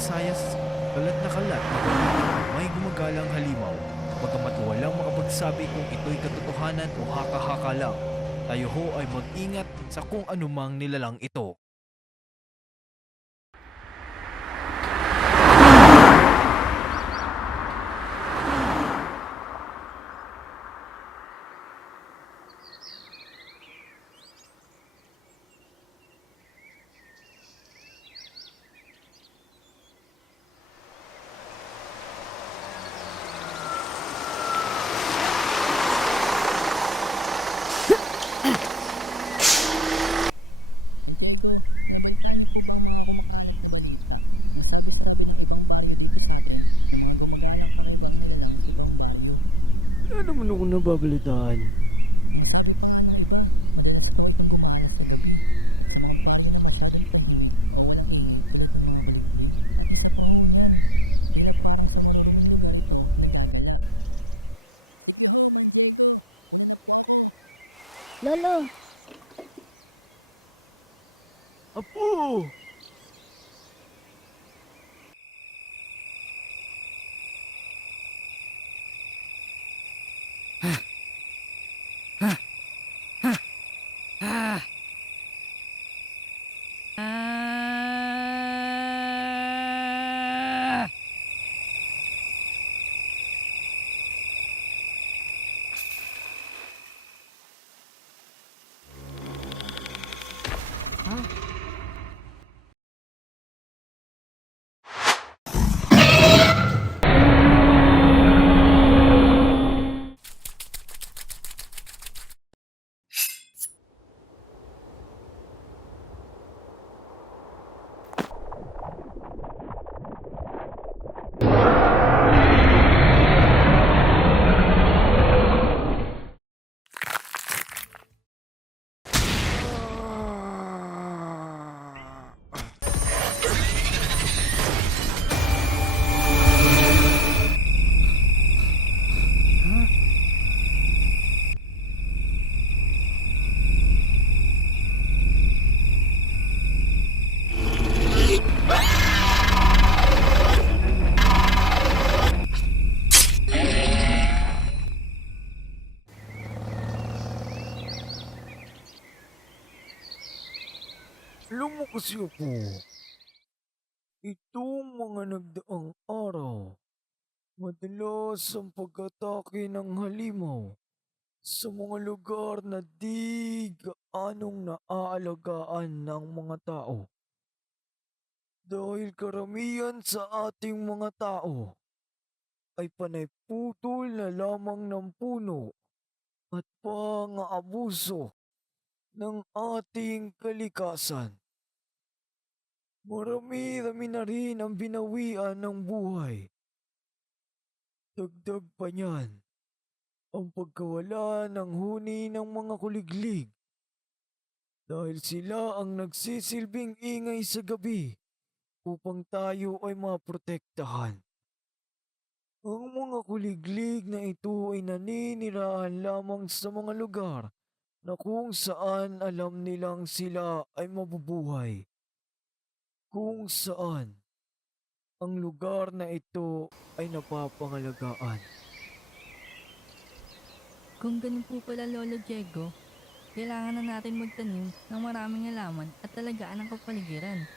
Visayas, kalat na kalat na may gumagalang halimaw. Bagamat walang makapagsabi kung ito'y katotohanan o haka-haka lang, tayo ho ay mag-ingat sa kung anumang nilalang ito. Ano naman ako nababalitaan? Lolo, Apo! Alam mo kasi ako, itong mga nagdaang araw, madalas ang pag-atake ng halimaw sa mga lugar na di gaanong naaalagaan ng mga tao. Dahil karamihan sa ating mga tao ay panay putol na lamang ng puno at pang-aabuso ng ating kalikasan. Marami-rami na rin ang binawian ng buhay. Dagdag pa niyan, ang pagkawala ng huni ng mga kuliglig dahil sila ang nagsisilbing ingay sa gabi upang tayo ay maprotektahan. Ang mga kuliglig na ito ay naninirahan lamang sa mga lugar na kung saan alam nilang sila ay mabubuhay. Kung saan ang lugar na ito ay napapangalagaan. Kung ganun po pala Lolo Diego, kailangan na natin magtanim ng maraming halaman at talagaan ang kapaligiran.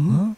Huh?